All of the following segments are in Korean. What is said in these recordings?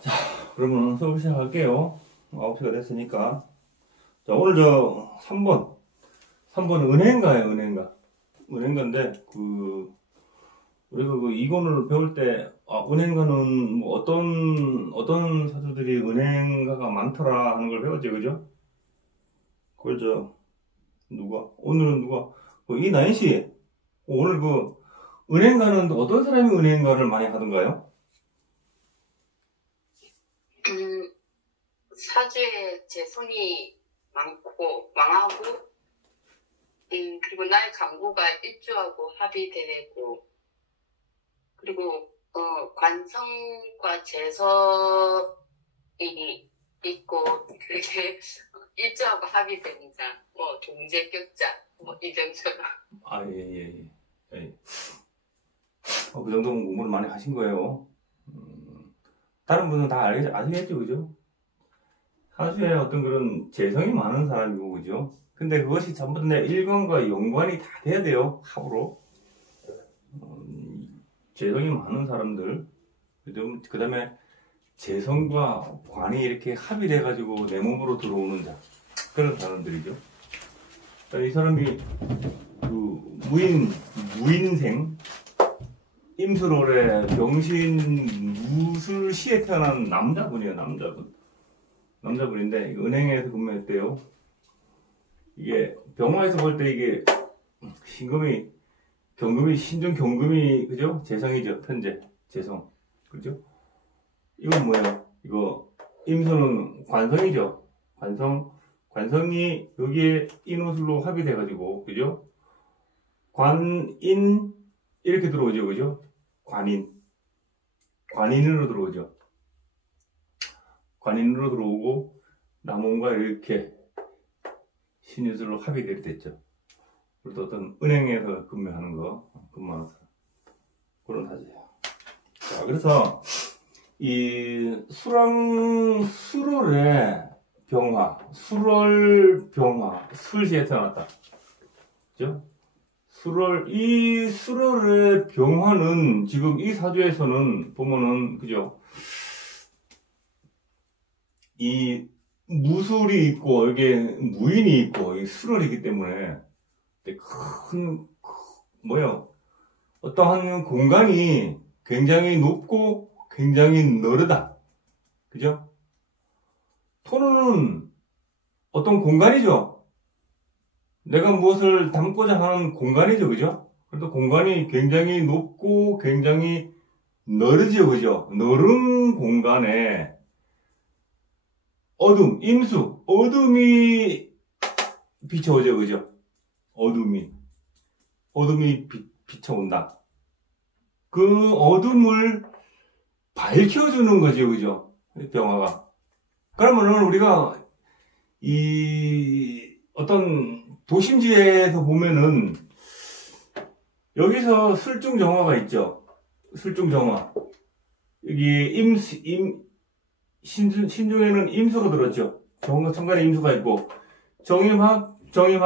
자, 그러면 수업 시작할게요. 9시가 됐으니까. 자, 오늘 저 3번 은행가예요. 은행가인데 우리가 이론을 배울 때 은행가는 뭐 어떤 사주들이 은행가가 많더라 하는 걸 배웠죠, 그죠? 그걸 오늘은 이나인 씨, 오늘 은행가는 어떤 사람이 은행가를 많이 하던가요? 사주에 제 손이 망하고, 그리고 나의 강구가 일주하고 합의되고, 그리고, 관성과 재성이 있고, 그렇게 일주하고 합의됩니다. 동제격자, 이정처럼. 예. 그 정도면 공부를 많이 하신 거예요. 다른 분은 다 아시겠죠, 그죠? 사주에 어떤 그런 재성이 많은 사람이고, 그죠? 근데 그것이 전부 다 일관과 연관이 다 돼야 돼요, 합으로. 재성이 많은 사람들, 그 다음에 재성과 관이 이렇게 합이 돼가지고 내 몸으로 들어오는 그런 사람들이죠. 이 사람이 무인생, 임술월에 병신 무술시에 태어난 남자분이에요. 남자분인데 은행에서 근무했대요. 이게 병화에서 볼 때 이게 신중경금이 그죠? 재성이죠. 편재 재성, 그죠? 이건 뭐예요? 이거 임수는 관성이죠. 관성이 여기에 인호술로 합의돼가지고, 그죠? 관인 이렇게 들어오죠, 그죠? 관인으로 들어오죠. 관인으로 들어오고 남원과 이렇게 신유술로 합의되게 됐죠. 그래서 어떤 은행에서 근무하는 사람, 그런 사주예요. 자, 그래서 이 수월의 병화, 술시에 태어났다. 그죠? 이 수월의 병화는 지금 이 사주에서는 보면은, 그죠? 이 무술이 있고, 이게 무인이 있고, 이 수월이기 때문에, 어떠한 공간이 굉장히 높고, 굉장히 넓다. 그죠? 토는 어떤 공간이죠? 내가 무엇을 담고자 하는 공간이죠, 그죠? 그래도 공간이 굉장히 높고 굉장히 넓죠, 그죠? 넓은 공간에 어둠이 비춰오죠, 그죠? 어둠이 비춰온다. 그 어둠을 밝혀주는 거죠, 그죠? 병화가. 그러면은 우리가 어떤 도심지에서 보면은 여기서 술중정화가 있죠. 술중정화. 여기 신중에는 임수가 들었죠. 정관에 임수가 있고, 정임합 전부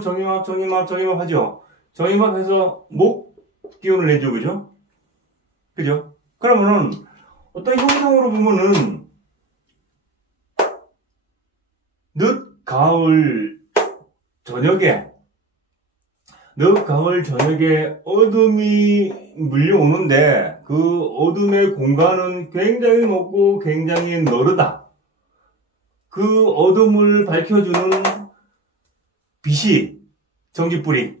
정임합 하죠. 정임합해서 목 기운을 내죠, 그죠? 그러면은 어떤 형상으로 보면은 늦 가을 저녁에 어둠이 물려오는데 그 어둠의 공간은 굉장히 높고 굉장히 넓다. 그 어둠을 밝혀주는 빛이 전기불이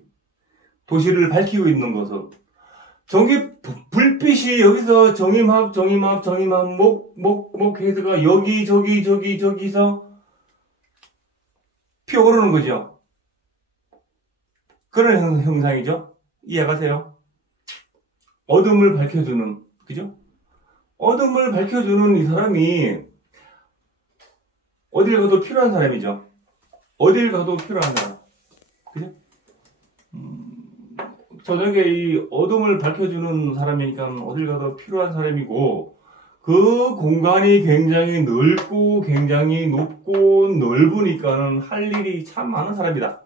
도시를 밝히고 있는 것을, 불빛이 여기서 정임합 목 해서가 저기서 피어오르는 거죠. 그런 형상이죠. 이해가세요? 어둠을 밝혀주는, 그죠? 어둠을 밝혀주는 이 사람이 어딜 가도 필요한 사람이죠. 그죠? 저녁에 이 어둠을 밝혀주는 사람이니까 어딜 가도 필요한 사람이고, 그 공간이 굉장히 넓고 굉장히 높고 넓으니까는 할 일이 참 많은 사람이다.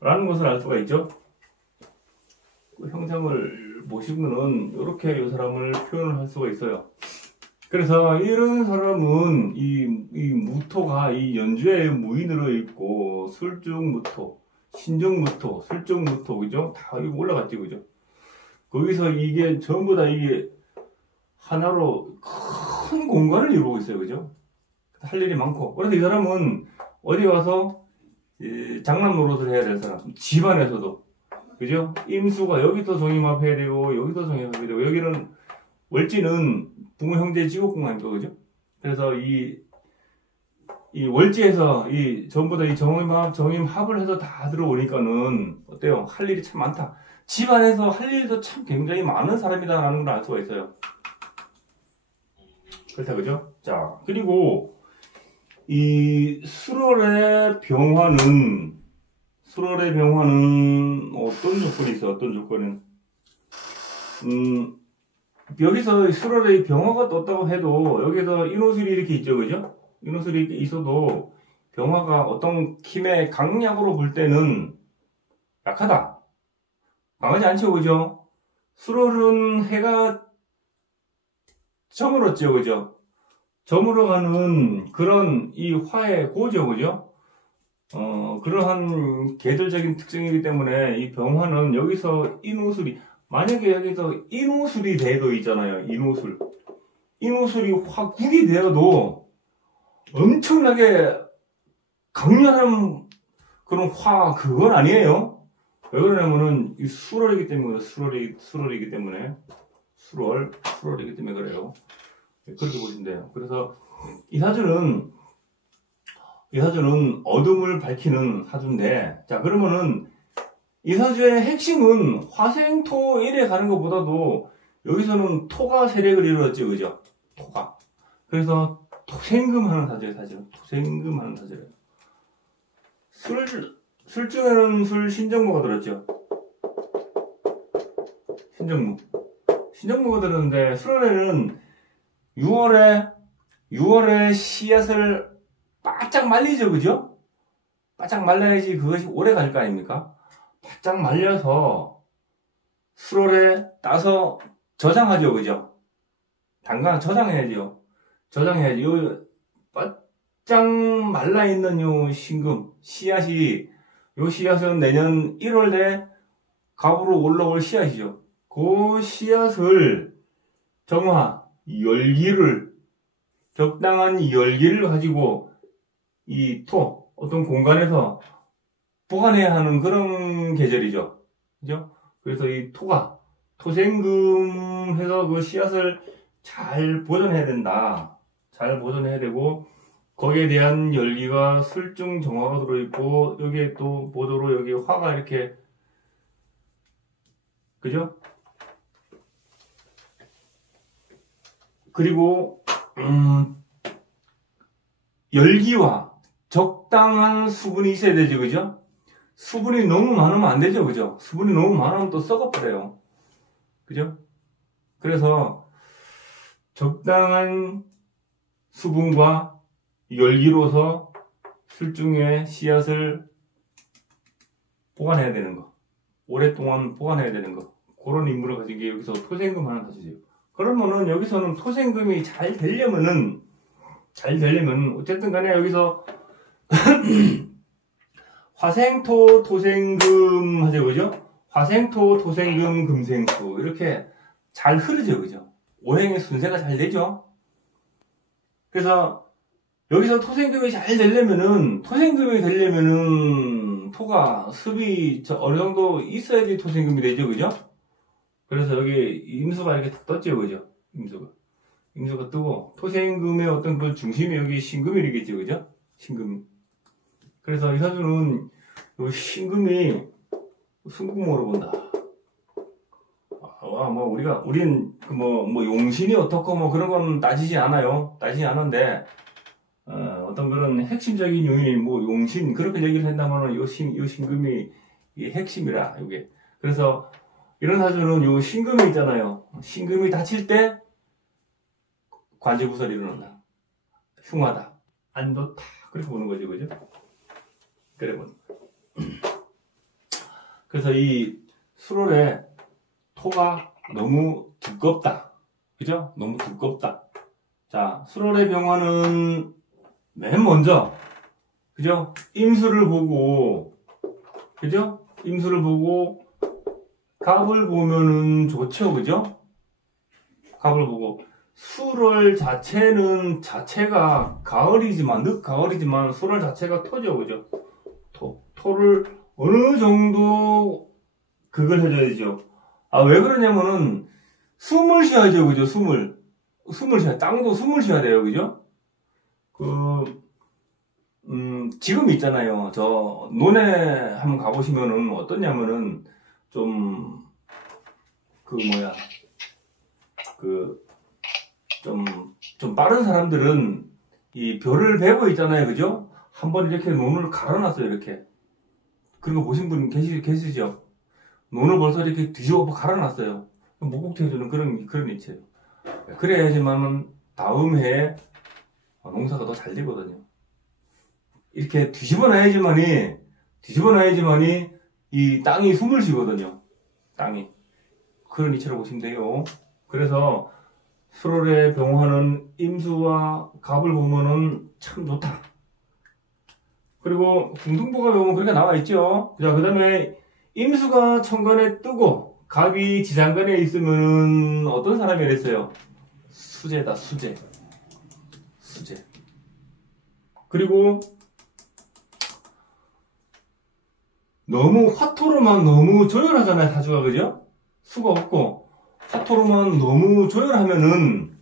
라는 것을 알 수가 있죠. 그 형상을 보시면은 이렇게 이 사람을 표현을 할 수가 있어요. 그래서 이런 사람은 이 무토가 이 연주에 무인으로 있고 술중무토, 신중무토, 술중무토, 그죠? 다 이거 올라갔지, 그죠? 거기서 이게 전부 다 이게 하나로 큰 공간을 이루고 있어요, 그죠? 할 일이 많고. 그래서 이 사람은 어디 가서 장남 노릇을 해야 될 사람, 집안에서도, 그죠? 임수가 여기도 종임합해야 되고 여기도 종임합해야 되고, 여기는 월지는 부모 형제 지옥궁합니까, 그죠? 그래서 이 월지에서 전부 다 이 정임합을 해서 다 들어오니까는 어때요? 할 일이 참 많다. 집안에서 할 일도 참 굉장히 많은 사람이다라는 걸 알 수가 있어요. 그렇다, 그죠? 자, 그리고 이 수월의 병화는 어떤 조건이 있어? 어떤 조건은? 여기서 수월의 병화가 떴다고 해도 여기서 인호술이 이렇게 있죠, 그죠? 인호술이 이렇게 있어도 병화가 어떤 힘의 강약으로 볼 때는 약하다. 강하지 않죠, 그죠? 수월은 해가 저물었죠, 그죠? 저물어가는 그런 이 화의 고죠, 그죠? 그러한 계절적인 특징이기 때문에 이 병화는 여기서 인호술이, 만약에 여기서 인호술이 돼도 있잖아요, 인호술. 인호술이 화국이 되어도 엄청나게 강렬한 그런 그건 아니에요. 왜 그러냐면은 이 수월이기 때문에, 수월이기 때문에 그래요. 그렇게 보시면 돼요. 그래서 이 사주는 어둠을 밝히는 사주인데, 자, 그러면은 이 사주의 핵심은 화생토일에 가는 것보다도 여기서는 토가 세력을 이루었죠, 그죠? 토가. 그래서 토생금하는 사주예요, 사실은. 토생금하는 사주예요. 술중에는 신정무가 들었죠. 신정무가 들었는데, 술원에는 6월에 씨앗을 바짝 말리죠, 그죠? 바짝 말라야지 그것이 오래 갈 거 아닙니까? 바짝 말려서 수월에 따서 저장하죠, 그죠? 당장 저장해야죠. 요 바짝 말라있는 요 신금, 씨앗은 내년 1월에 갑으로 올라올 씨앗이죠. 그 씨앗을 적당한 열기를 가지고 어떤 공간에서 보관해야 하는 그런 계절이죠. 그죠? 그래서 이 토생금 해서 그 씨앗을 잘 보존해야 된다. 잘 보존해야 되고, 거기에 대한 열기가 술중 정화가 들어있고, 여기에 또 보도로 여기 화가 이렇게, 그죠? 그리고, 열기와 적당한 수분이 있어야 되죠, 그죠? 수분이 너무 많으면 안 되죠, 그죠? 수분이 너무 많으면 또 썩어버려요. 그죠? 그래서 적당한 수분과 열기로서 술중의 씨앗을 보관해야 되는 거. 오랫동안 보관해야 되는 거. 그런 임무를 가진 게 여기서 토생금 하나 사주세요. 그러면은 여기서는 토생금이 잘 되려면 어쨌든 간에 여기서 화생토 토생금 하죠, 그죠? 화생토 토생금 금생수 이렇게 잘 흐르죠, 그죠? 오행의 순서가 잘 되죠. 그래서 여기서 토생금이 잘 되려면은 토가 습이 어느 정도 있어야지 토생금이 되죠, 그죠? 그래서 여기 임수가 이렇게 딱 떴죠, 그죠? 임수가 뜨고 토생금의 어떤 그 중심이 여기 신금이겠죠, 그죠? 신금이. 그래서 이 사주는 요 신금이 순금으로 본다. 우린 용신이 어떻고 그런 건 따지지 않아요. 따지지 않은데, 어떤 그런 핵심적인 요인이 용신, 그렇게 얘기를 한다면은 요 신금이 이 핵심이라, 요게. 그래서 이런 사주는 요 신금이 있잖아요. 신금이 닫힐 때 관제부설이 일어난다. 흉하다. 안 좋다. 그렇게 보는 거죠, 그죠? 그래 보는. 그래서 이 수월에 토가 너무 두껍다. 그죠? 너무 두껍다. 자, 수월의 병화는 맨 먼저, 그죠? 임수를 보고, 그죠? 임수를 보고, 갑을 보면은 좋죠. 그죠? 갑을 보고. 수월 자체가 가을이지만, 늦가을이지만, 수월 자체가 토죠. 그죠? 토를 어느 정도, 그걸 해줘야죠. 아, 왜 그러냐면은, 숨을 쉬어야죠. 그죠? 숨을 쉬어야, 땅도 숨을 쉬어야 돼요. 그죠? 지금 있잖아요. 저, 논에 한번 가보시면은 어떠냐면은, 좀, 좀 빠른 사람들은 이 벼를 베고 있잖아요. 그죠? 한번 이렇게 논을 갈아놨어요. 이렇게. 그런 거 보신 분 계시죠? 논을 벌써 이렇게 뒤집어 갈아놨어요. 목욕해주는 그런 위치예요. 그래야지만은 다음 해에 농사가 더 잘 되거든요. 이렇게 뒤집어 놔야지만이 이 땅이 숨을 쉬거든요. 땅이. 그런 위치로 보시면 돼요. 그래서 수월의 병화는 임수와 갑을 보면은 참 좋다. 그리고 궁등보가 보면 그렇게 나와 있죠. 자, 그 다음에 임수가 천간에 뜨고 갑이 지장간에 있으면 어떤 사람이 그랬어요? 수재다, 수재. 그리고 너무 화토로만 너무 조열하잖아요, 사주가. 그죠? 수가 없고 화토로만 너무 조열하면은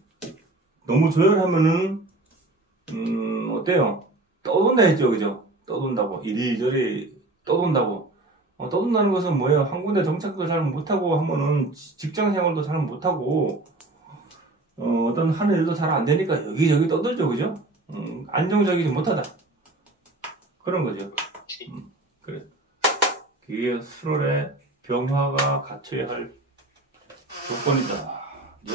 어때요? 떠돈다 했죠. 그죠? 떠돈다고. 이리저리 떠돈다고. 떠돈다는 것은 뭐예요? 한 군데 정착도 잘 못하고 하면은 직장 생활도 잘 못하고 어떤 하는 일도 잘 안 되니까 여기저기 떠들죠. 그죠? 안정적이지 못하다. 그런 거죠. 그래. 그게 수월의 병화가 갖춰야 할 조건이다. 그죠?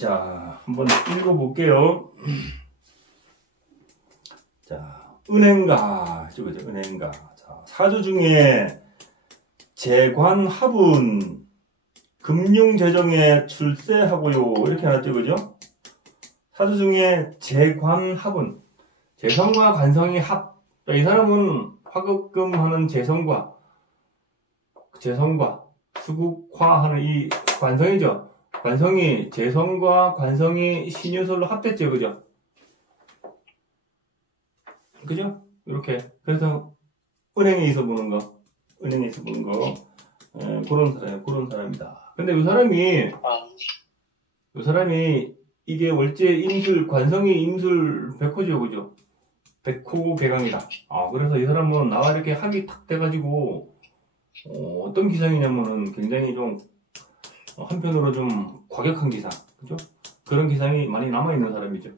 자, 한번 읽어볼게요. 자, 은행가. 그죠? 은행가. 자, 사주 중에 재관합은 금융재정에 출세하고요. 이렇게 해놨죠. 그죠? 사주 중에 재관합은 재성과 관성이 합. 이 사람은 화급금하는 재성과 수국화하는 이 관성이죠. 관성이 재성과 관성이 신유술로 합됐죠. 그죠? 그죠? 이렇게. 그래서 은행에서 보는 거 그런 사람이다. 근데 이 사람이 이게 월제 임술, 관성이 임술 백호죠. 그죠? 백호 개강이다. 그래서 이 사람은 나와 이렇게 합이 탁 돼가지고 어떤 기상이냐면은 굉장히 좀 한편으로 좀 과격한 기상, 그죠? 그런 기상이 많이 남아있는 사람이죠.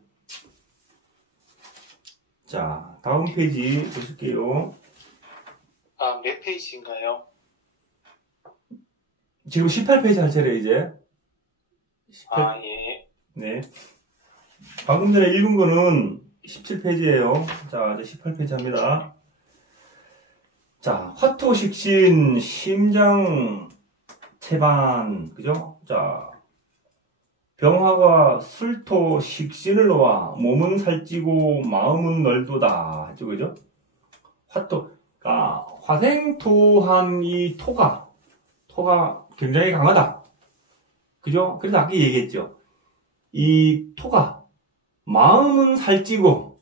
자, 다음 페이지 보실게요. 몇 페이지인가요? 지금 18페이지 할 차례 이제. 18... 예. 네. 방금 전에 읽은 거는 17페이지예요. 자, 이제 18페이지 합니다. 자, 화토식신, 심장, 체반, 그죠? 자, 병화가 술토, 식신을 놓아 몸은 살찌고 마음은 널도다. 했죠, 그죠? 화토, 화생토한 이 토가 굉장히 강하다. 그죠? 그래서 아까 얘기했죠. 이 토가 마음은 살찌고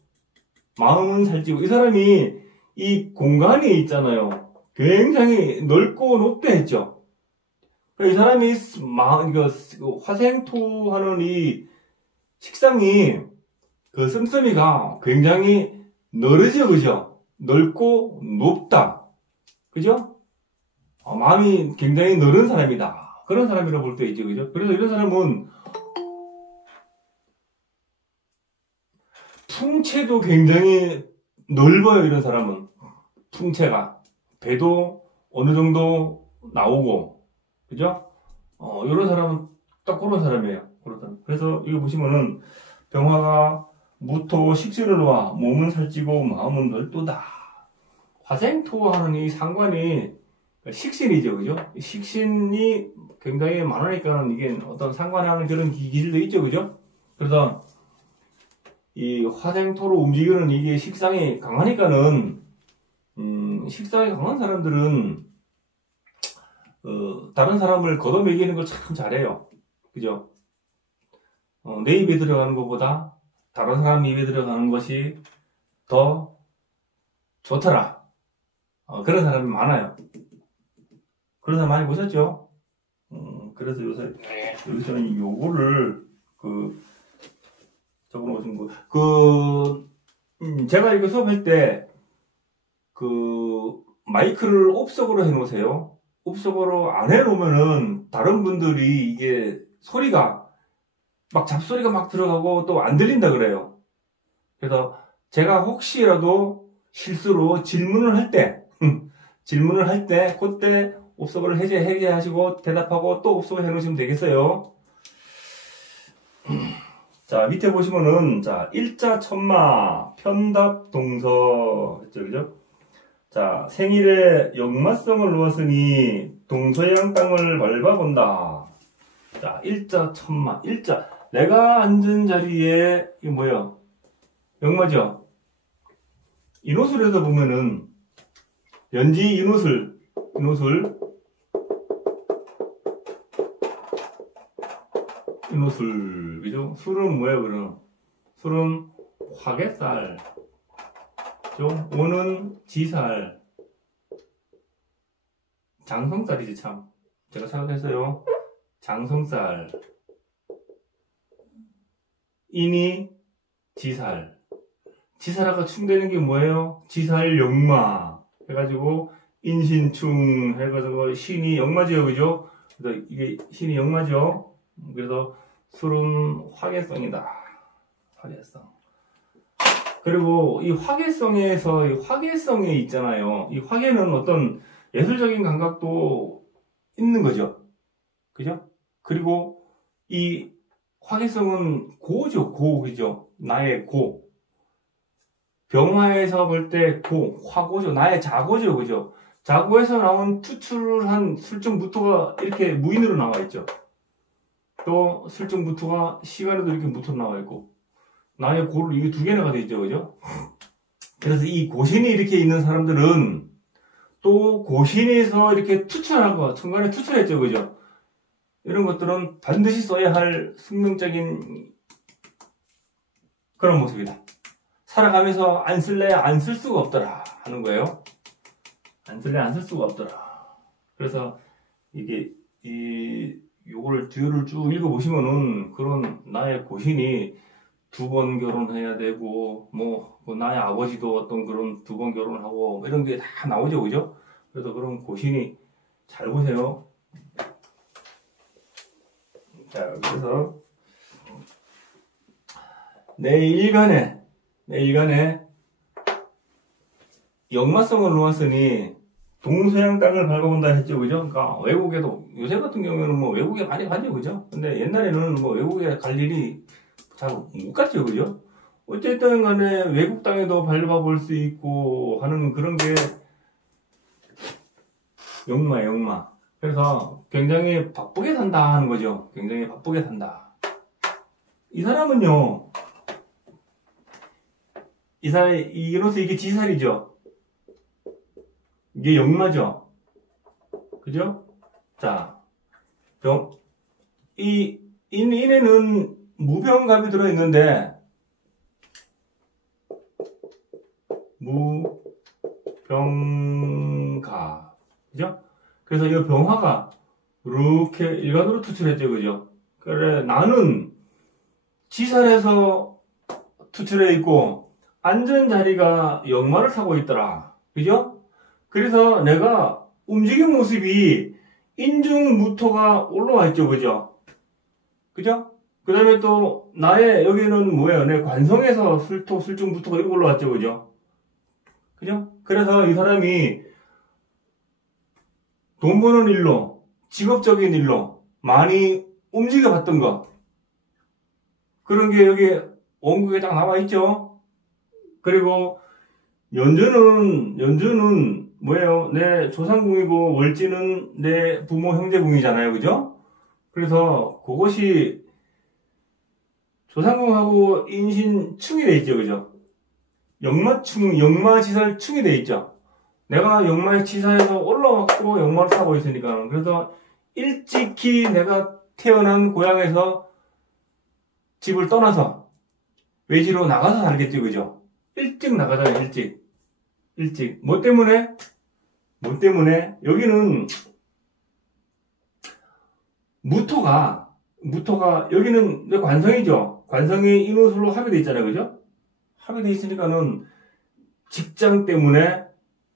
이 사람이 이 공간이 있잖아요. 굉장히 넓고 높다 했죠. 이 사람이 화생토하는 이 식상이 그 씀씀이가 굉장히 넓으죠. 그죠? 넓고 높다. 그죠? 마음이 굉장히 넓은 사람이다. 그런 사람이라고 볼 때 있죠. 그죠? 그래서 이런 사람은 풍채도 굉장히 넓어요. 이런 사람은 풍채가 배도 어느 정도 나오고, 그죠? 이런 사람은 딱 그런 사람이에요. 그런 사람. 그래서 이거 보시면은 병화가 무토 식신을 놓아 몸은 살찌고 마음은 넓도다. 화생토하는 이 상관이 식신이죠, 그죠? 식신이 굉장히 많으니까는 이게 어떤 상관하는 그런 기질도 있죠, 그죠? 그래서 이 화생토로 움직이는 이게 식상이 강하니까는, 식상이 강한 사람들은, 다른 사람을 걷어먹이는 걸 참 잘해요. 그죠? 내 입에 들어가는 것보다 다른 사람 입에 들어가는 것이 더 좋더라. 그런 사람이 많아요. 그런 사람 많이 보셨죠? 그래서 요새, 네. 여기서는 요거를, 적어놓으신 거, 제가 이거 수업할 때, 마이크를 옵석으로 해놓으세요. 옵석으로 안 해놓으면은, 다른 분들이 이게 소리가, 막 잡소리가 막 들어가고 또 안 들린다 그래요. 그래서 제가 혹시라도 실수로 질문을 할 때, 그때 옵석을 해제하시고 대답하고 또 옵석을 해놓으시면 되겠어요. 자, 밑에 보시면은, 자, 일자 천마, 편답 동서, 했죠, 그죠? 자, 생일에 역마성을 놓았으니, 동서양 땅을 밟아본다. 자, 일자 천마, 일자. 내가 앉은 자리에, 이게 뭐야? 역마죠? 인호술에서 보면은, 연지 인호술, 그죠? 술은 뭐예요, 그럼? 술은 화개살, 그죠? 오는 지살, 장성살이지, 참. 제가 생각했어요. 장성살, 인이 지살. 지살하고 충되는 게 뭐예요? 지살 역마. 해가지고, 인신충 해가지고, 신이 역마죠, 그죠? 그래서 이게 신이 역마죠? 그래서 술은 화개성이다. 화개성. 그리고 이 화개성에서, 이 화개성에 있잖아요. 이 화개는 어떤 예술적인 감각도 있는 거죠. 그죠? 그리고 이 화개성은 고죠, 그죠? 나의 고. 병화에서 볼 때 화고죠. 나의 자고죠, 그죠? 자고에서 나온 투출한 술정무토가 이렇게 무인으로 나와 있죠. 또 술정무토가 시간에도 이렇게 무토로 나와 있고, 나의 고를 이게 두 개나 돼 있죠, 그죠? 그래서 이 고신이 이렇게 있는 사람들은 또 고신에서 이렇게 투출한 거, 천간에 투출했죠, 그죠? 이런 것들은 반드시 써야 할 숙명적인 그런 모습이다. 살아가면서 안 쓸래, 안 쓸 수가 없더라 하는 거예요. 안 쓸래, 안 쓸 수가 없더라. 그래서 이게 요걸 듀얼을 쭉 읽어보시면은 그런 나의 고신이 두 번 결혼해야 되고, 나의 아버지도 어떤 그런 두 번 결혼하고, 이런 게 다 나오죠, 그죠? 그래서 그런 고신이, 잘 보세요. 자, 그래서, 내 일간에, 역마성을 놓았으니, 동서양 땅을 밟아본다 했죠, 그죠? 그러니까, 외국에도, 요새 같은 경우에는 외국에 많이 가죠, 그죠? 근데 옛날에는 외국에 갈 일이 잘 못 갔죠, 그죠? 어쨌든 간에 외국 땅에도 밟아볼 수 있고 하는 그런 게 역마. 그래서 굉장히 바쁘게 산다 하는 거죠. 굉장히 바쁘게 산다. 이 사람은요, 이로써 이게 지살이죠. 이게 역마죠. 그죠? 자, 인에는 무병갑이 들어있는데, 무병갑. 그죠? 그래서 이 병화가 이렇게 일간으로 투출했죠. 그죠? 그래, 나는 지살에서 투출해 있고, 앉은 자리가 역마를 타고 있더라. 그죠? 그래서 내가 움직인 모습이 인중무토가 올라와 있죠. 그죠? 그죠? 그 다음에 또, 나의, 여기는 뭐예요? 내 관성에서 술중무토가 이렇게 올라왔죠. 그죠? 그죠? 그래서 이 사람이 돈 버는 일로, 직업적인 일로 많이 움직여 봤던 거. 그런 게 여기 원국에 딱 나와 있죠? 그리고 연주는 뭐예요? 내 조상궁이고 월지는 내 부모 형제궁이잖아요. 그죠? 그래서 그것이 조상궁하고 인신충이 돼 있죠. 그죠? 역마지살충이 돼 있죠. 내가 역마의 지사에서 올라왔고 역마를 타고 있으니까. 그래서 일찍이 내가 태어난 고향에서 집을 떠나서 외지로 나가서 살겠죠. 그죠? 일찍 나가잖아요. 일찍. 뭐 때문에? 여기는 무토가 여기는 내 관성이죠. 관성이 인호술로 합의돼 있잖아요. 그죠? 합의돼 있으니까는 직장 때문에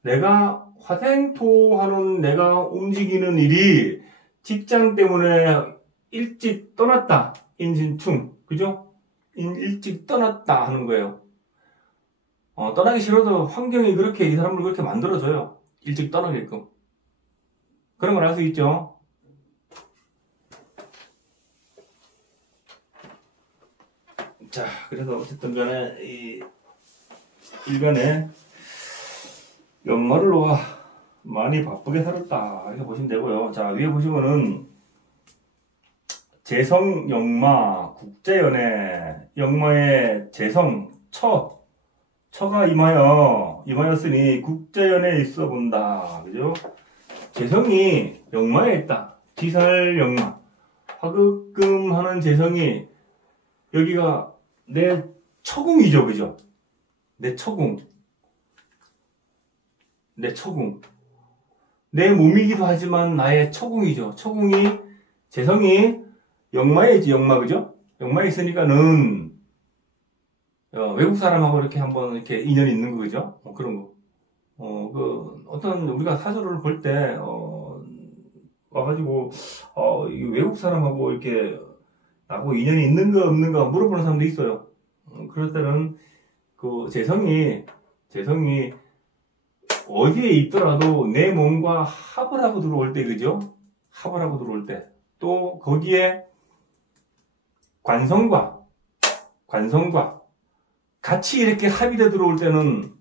내가 화생토하는 내가 움직이는 일이 직장 때문에 일찍 떠났다. 인신충. 그죠? 일찍 떠났다 하는 거예요. 떠나기 싫어도 환경이 그렇게 이 사람을 그렇게 만들어줘요. 일찍 떠나게끔. 그런 걸 알 수 있죠. 자, 그래서 어쨌든 간에 이 일간에 연말로 많이 바쁘게 살았다 이렇게 보시면 되고요. 자, 위에 보시면은 재성 역마 국제연애 역마의 재성 처가 임하였으니 국제연애에 있어 본다. 그죠? 재성이 역마에 있다. 지살 역마 화극금하는 재성이 여기가 내 처궁이죠. 그죠? 내 처궁 내 몸이기도 하지만 나의 처궁이죠. 처궁이 재성이 역마에 있지. 역마. 그죠? 역마에 있으니까는 외국 사람하고 이렇게 한번 이렇게 인연이 있는 거. 그죠? 그런 거. 어떤 우리가 사주를 볼 때 와가지고 이 외국 사람하고 이렇게 나하고 인연이 있는가 없는가 물어보는 사람도 있어요. 그럴 때는 그 재성이 어디에 있더라도 내 몸과 합을 하고 들어올 때. 그죠? 합을 하고 들어올 때. 또 거기에 관성과 같이 이렇게 합의돼 들어올 때는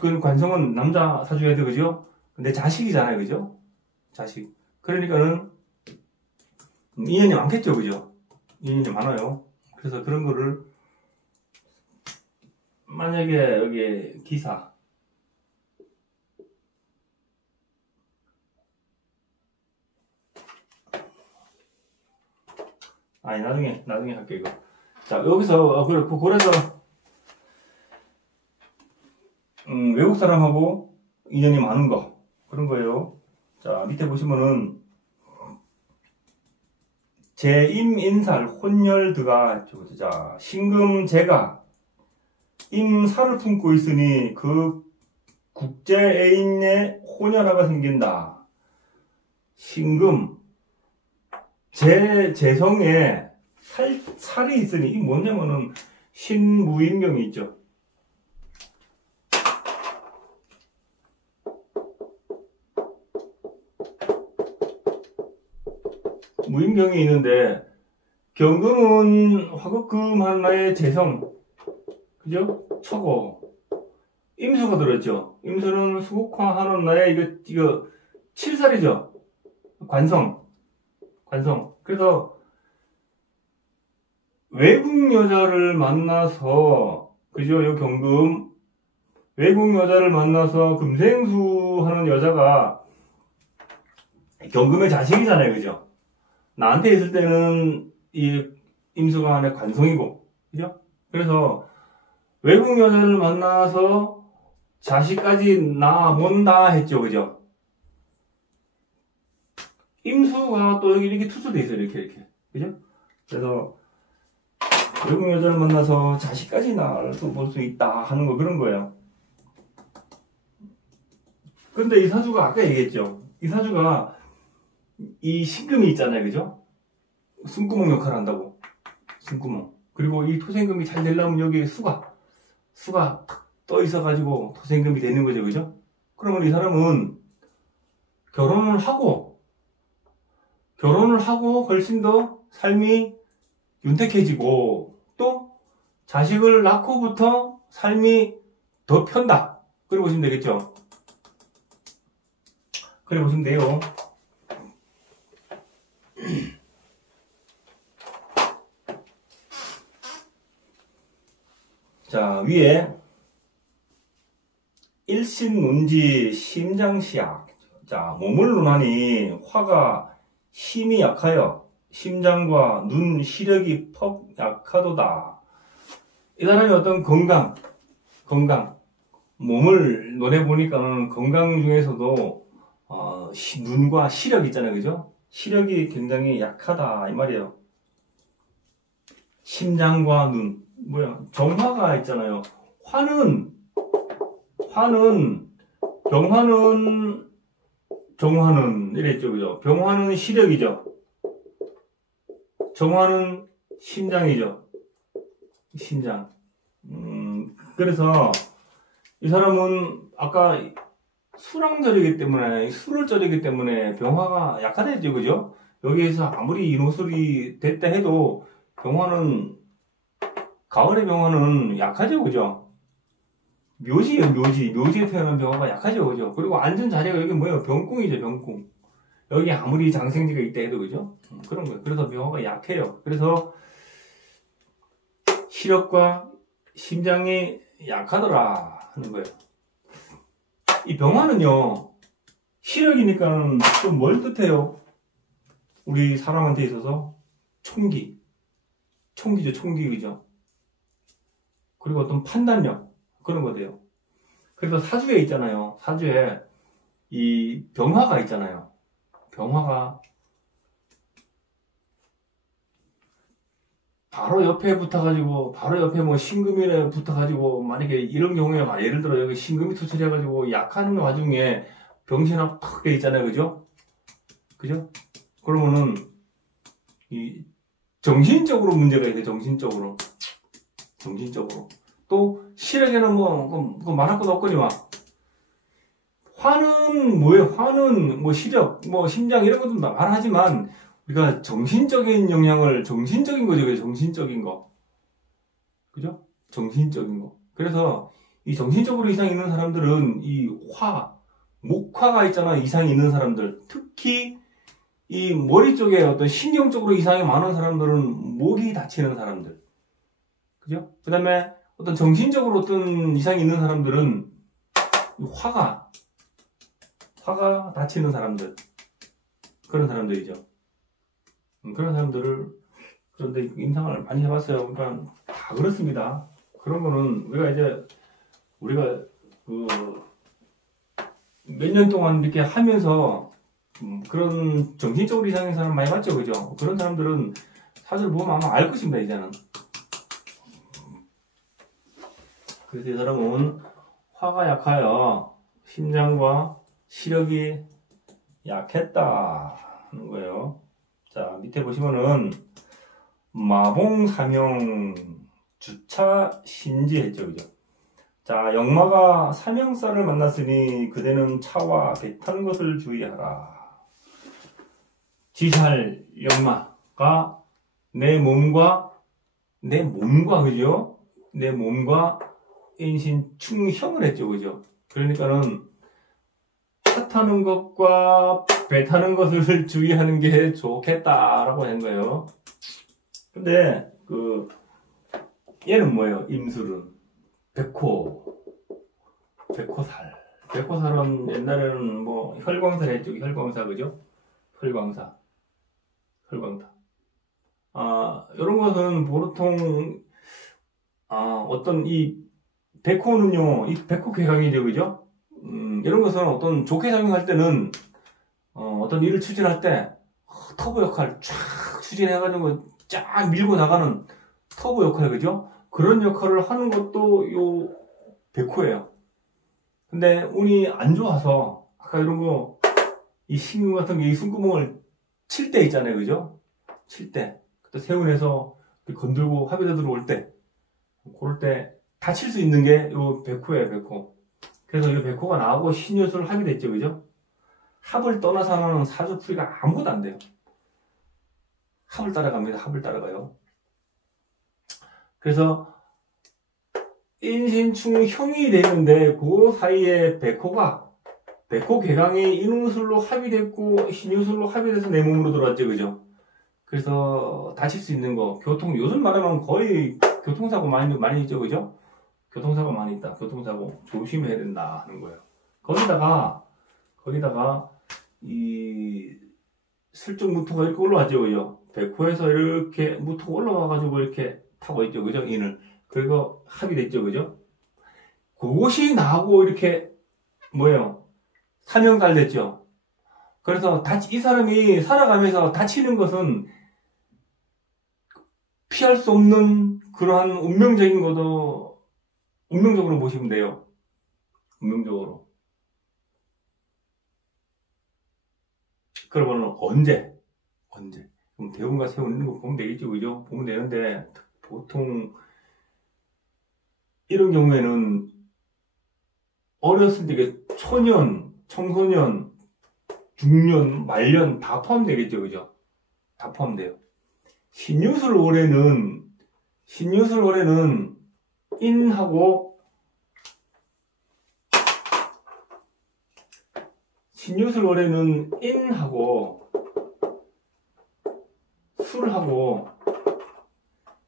그 관성은 남자 사주야 돼. 그죠? 근데 자식이잖아요. 그죠? 자식. 그러니까는 인연이 많겠죠. 그죠? 인연이 많아요. 그래서 그런 거를 만약에 여기 기사 나중에 할게 이거. 자, 여기서 그래서 외국 사람하고 인연이 많은 거 그런 거예요. 자, 밑에 보시면은 제임인살 혼혈드가 자 신금제가 임사를 품고 있으니 그 국제애인의 혼혈아가 생긴다. 신금 재성에 살이 있으니 이게 뭐냐면은 신무인경이 있죠. 무인경이 있는데 경금은 화극금 하나의 재성, 그죠? 처고 임수가 들었죠. 임수는 수국화하는 나의 이거 칠살이죠. 관성. 그래서 외국 여자를 만나서, 그죠? 요 경금 외국 여자를 만나서 금생수 하는 여자가 경금의 자식이잖아요. 그죠? 나한테 있을 때는 이 임수가 안에 관성이고, 그죠? 그래서 외국 여자를 만나서 자식까지 낳아본다 했죠. 그죠? 임수가 또 여기 이렇게 투수돼 있어요. 이렇게. 그죠? 그래서 외국 여자를 만나서 자식까지 낳을 수 있다 하는 거 그런 거예요. 근데 이 사주가 아까 얘기했죠. 이 사주가 이 신금이 있잖아요. 그죠? 숨구멍 역할을 한다고. 숨구멍. 그리고 이 토생금이 잘 되려면 여기 수가 탁 떠 있어가지고 토생금이 되는 거죠. 그죠? 그러면 이 사람은 결혼을 하고 훨씬 더 삶이 윤택해지고 또 자식을 낳고부터 삶이 더 편다. 그래 보시면 되겠죠. 그래 보시면 돼요. 자, 위에 일신논지 심장시약. 자, 몸을 논하니 화가 힘이 약하여 심장과 눈 시력이 퍽 약하도다. 이 사람이 어떤 건강, 몸을 논해보니까는 건강 중에서도 눈과 시력 있잖아요, 그죠? 시력이 굉장히 약하다 이 말이에요. 심장과 눈, 정화가 있잖아요. 정화는 이랬죠, 그죠? 병화는 시력이죠. 정화는 심장이죠. 심장. 그래서 이 사람은 아까 술을 절이기 때문에 병화가 약하다했죠, 그죠? 여기에서 아무리 인호술이 됐다 해도 가을의 병화는 약하죠, 그죠? 묘지에 태어난 병화가 약하죠, 그죠? 그리고 앉은 자리가 여기 병궁이죠, 병궁. 여기 아무리 장생지가 있다 해도, 그죠? 그런 거예요. 그래서 병화가 약해요. 그래서 시력과 심장이 약하더라 하는 거예요. 이 병화는요, 시력이니까 좀 뭘 뜻해요? 우리 사람한테 있어서 총기죠, 그죠? 그리고 어떤 판단력, 그런 거돼요. 그래서 사주에 있잖아요. 사주에 이 병화가 있잖아요. 병화가 바로 옆에 신금이 붙어가지고, 만약에 이런 경우에, 예를 들어 여기 신금이 투철해가지고 약한 와중에 병신합 탁 돼 있잖아요. 그죠? 그러면은, 정신적으로 문제가 있어요. 정신적으로. 또, 시력에는 말할 것도 없거니와. 화는 뭐예요? 화는 시력, 심장 이런 것도 말하지만, 우리가 정신적인 거죠. 정신적인 거. 그죠? 정신적인 거. 그래서, 이 정신적으로 이상이 있는 사람들은, 목화가 있잖아. 이상이 있는 사람들. 특히, 이 머리 쪽에 어떤 신경적으로 이상이 많은 사람들은 목이 다치는 사람들. 그죠? 그 다음에 어떤 정신적으로 어떤 이상이 있는 사람들은 화가 다치는 사람들. 그런 사람들이죠. 그런 사람들을, 그런데 임상을 많이 해봤어요. 그러니까 다 그렇습니다. 그런 거는 우리가 몇 년 동안 이렇게 하면서 그런 정신적으로 이상한 사람 많이 봤죠, 그죠? 그런 사람들은 사주를 보면 아마 알 것입니다, 이제는. 그래서 이 사람은 화가 약하여 심장과 시력이 약했다 하는 거예요. 자, 밑에 보시면은 마봉사명 주차 신지했죠, 그죠? 자, 역마가 사명사를 만났으니 그대는 차와 배 타는 것을 주의하라. 지살 역마가 내 몸과 그죠? 내 몸과 인신 충형을 했죠, 그죠? 그러니까는 차 타는 것과 배 타는 것을 주의하는 게 좋겠다라고 한 거예요. 근데 얘는 뭐예요? 임술은 백호살은 옛날에는 혈광살 했죠. 혈광사, 그죠? 혈광사. 이런 것은 보통 어떤 이 백호는요, 이 백호 궤강이죠, 그죠? 이런 것은 어떤 좋게 작용할 때는 어떤 일을 추진할 때 터보 역할 쫙 추진해가지고 쫙 밀고 나가는 터보 역할, 그죠? 그런 역할을 하는 것도 요 백호예요. 근데 운이 안 좋아서 아까 이런 거 이 신금 같은 게 이 숨구멍을 칠 때 있잖아요, 그죠? 칠 때 그때 세운에서 건들고 합의가 들어올 때 그럴 때 다칠 수 있는 게 요 백호예요, 백호. 그래서 이 백호가 나오고 신유술 합이 됐죠, 그죠? 합을 떠나서는 사주풀이가 아무것도 안 돼요. 합을 따라갑니다. 합을 따라가요. 그래서 인신충형이 되는데 그 사이에 백호 개강이 인후술로 합의됐고 신유술로 합의돼서 내 몸으로 들어왔죠, 그죠? 그래서 다칠 수 있는 거, 요즘 말하면 거의 교통사고 많이 있죠, 그죠? 교통사고 많이 있다. 교통사고 조심해야 된다 하는 거예요. 거기다가 이 슬쩍 무토가 이렇게 올라왔죠, 그죠? 백호에서 이렇게 무토가 올라와가지고 이렇게 타고 있죠, 그죠? 인을. 그리고 합의됐죠, 그죠? 그것이 나하고 이렇게 뭐예요? 사명달 됐죠. 그래서 이 사람이 살아가면서 다치는 것은 피할 수 없는 그러한 운명적으로 보시면 돼요. 운명적으로. 그러면 언제? 그럼 대운과 세운 있는 거 보면 되겠죠, 그죠? 보면 되는데, 보통, 이런 경우에는, 어렸을 때, 초년, 청소년, 중년, 말년 다 포함되겠죠, 그죠? 다 포함돼요. 신유술 올해는 인하고 술하고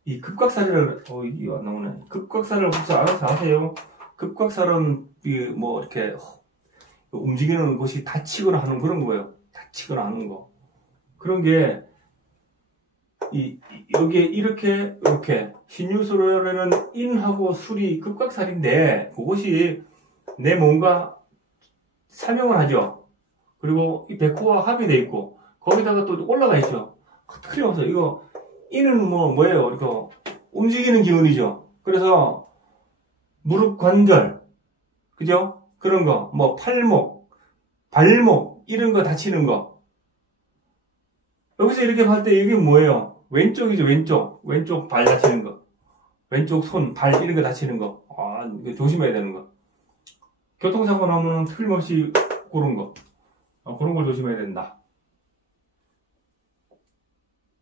이 급곽살을 이게 안 나오네. 급곽살을 혹시 알아서 아세요? 급곽살은 뭐 이렇게 움직이는 곳이 다치거나 하는 그런 거예요. 다치거나 하는 거. 그런 게 여기에 이렇게 신유술에는 인하고 술이 급곽살인데 그것이 내 몸과 사명을 하죠. 그리고 이 백호와 합의돼 있고 거기다가 또 올라가 있죠. 틀림없어. 이거 인은 뭐예요? 이거 움직이는 기운이죠. 그래서 무릎 관절, 그죠? 그런 거, 뭐 팔목, 발목 이런 거 다치는 거. 여기서 이렇게 볼 때 이게 뭐예요? 왼쪽이죠, 왼쪽 발 다치는 거, 왼쪽 손, 발 이런 거 다치는 거. 이거 조심해야 되는 거. 교통사고 나면 틀림없이 그런 거, 그런 걸 조심해야 된다.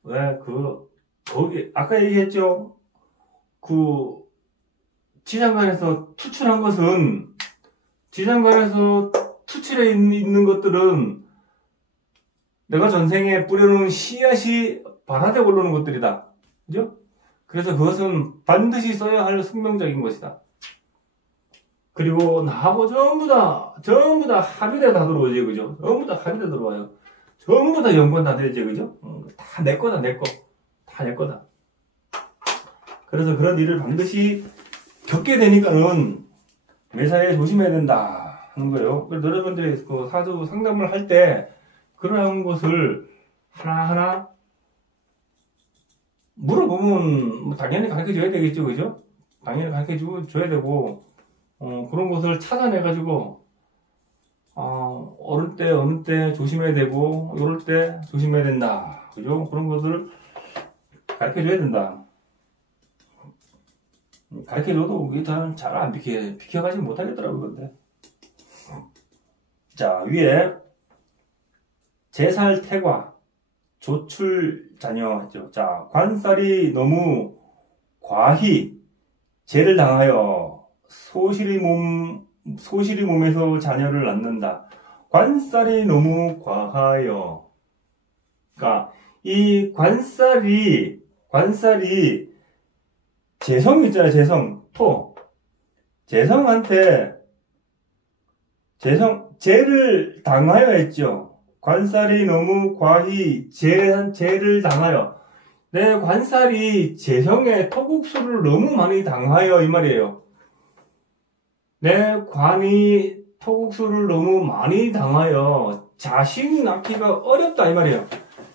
왜 거기 아까 얘기했죠. 지장간에서 투출한 것은 지장간에서 투출해 있는 것들은 내가 전생에 뿌려놓은 씨앗이 발화돼 올라오는 것들이다. 그죠? 그래서 그것은 반드시 써야 할 숙명적인 것이다. 그리고 나하고 전부 다 합의돼 다 들어오지, 그죠? 전부 다 합의돼 들어와요. 전부 다 연관 다 되지, 그죠? 다 내 거다, 내 거. 다 내 거다. 그래서 그런 일을 반드시 겪게 되니까는 매사에 조심해야 된다 하는 거예요. 그래서 여러분들이 그 사주 상담을 할 때 그러한 것을 하나하나 물어보면 당연히 가르쳐 줘야 되겠죠, 그죠? 당연히 가르쳐 줘야 되고, 그런 것을 찾아내가지고, 어느 때 조심해야 되고, 이럴 때 조심해야 된다. 그죠? 그런 것을 가르쳐 줘야 된다. 가르쳐 줘도 그게 잘 안 비켜가지 못하겠더라고요, 근데. 자, 위에, 제살 태과, 조출 자녀 했죠. 자, 관살이 너무 과히 죄를 당하여 소실이 몸에서 자녀를 낳는다. 관살이 너무 과하여. 그러니까 이 관살이 재성 있잖아요. 재성, 토. 재성한테 죄를 당하여 했죠. 관살이 너무 과히 죄를 당하여. 내 관살이 재성의 토국수를 너무 많이 당하여 이 말이에요. 내 관이 토국수를 너무 많이 당하여 자식 낳기가 어렵다 이 말이에요.